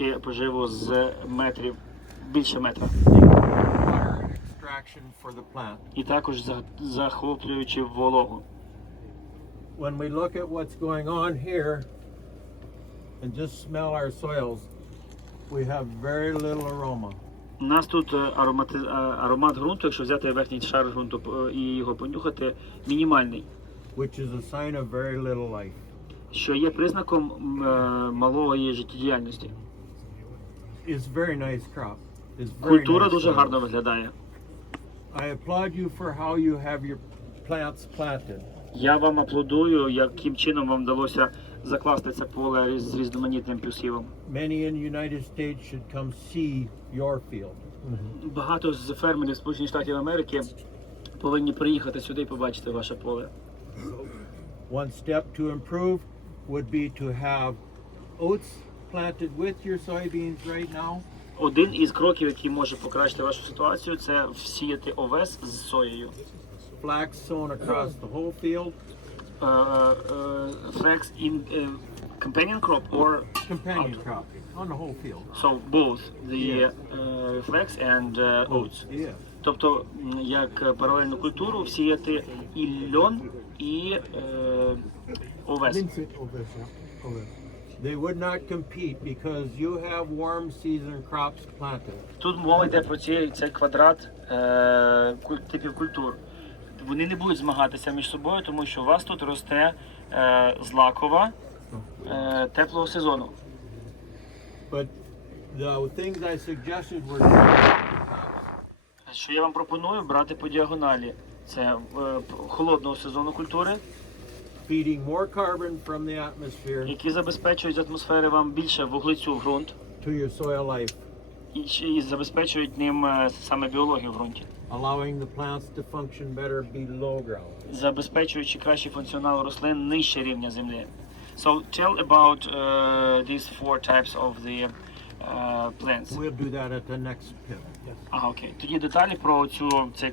отримуючи поживу з метрів більше метра. І також захоплюючи вологу. When we look at what's going on here and just smell our soils, we have very little aroma. У нас тут е, аромати, е, аромат ґрунту, якщо взяти верхній шар ґрунту е, і його понюхати, мінімальний, which is a sign of very little life. що є признаком малої життєдіяльності. It's very nice crop. It's very Культура nice дуже гарно виглядає. I applaud you for how you have your plants planted. Я вам аплодую, яким чином вам вдалося закласти це поле з різноманітним посівом. Many in the United States should come see your field. Багато з фермерів Сполучених Штатів Америки повинні приїхати сюди і побачити ваше поле. One step to improve would be to have oats planted with your soybeans right now. Один із кроків, який може покращити вашу ситуацію, це всіяти овес з соєю. Flax sown across the whole field. Uh, uh, flax in uh, companion crop or Companion out? crop on the whole field. so both the Yes. uh, flax and uh, oats. Yeah. Тобто, м, як паралельну культуру всіяти і льон, і е, овес. They would not compete because you have warm season crops planted. Тут мова йде про цей, цей квадрат е, типів культур. Вони не будуть змагатися між собою, тому що у вас тут росте е, злакова е, теплого сезону. But the things I suggested were Що я вам пропоную брати по діагоналі. Це е, холодного сезону культури, feeding more carbon from the atmosphere які забезпечують з атмосфери вам більше вуглецю в ґрунт to your soil life, і, ще забезпечують ним е, саме біологію в ґрунті, allowing the plants to function better below ground. забезпечуючи кращий функціонал рослин нижче рівня землі. So tell about uh, these four types of the uh, plants. We'll do that at the next pit. Ага, окей. Тоді деталі про цю цей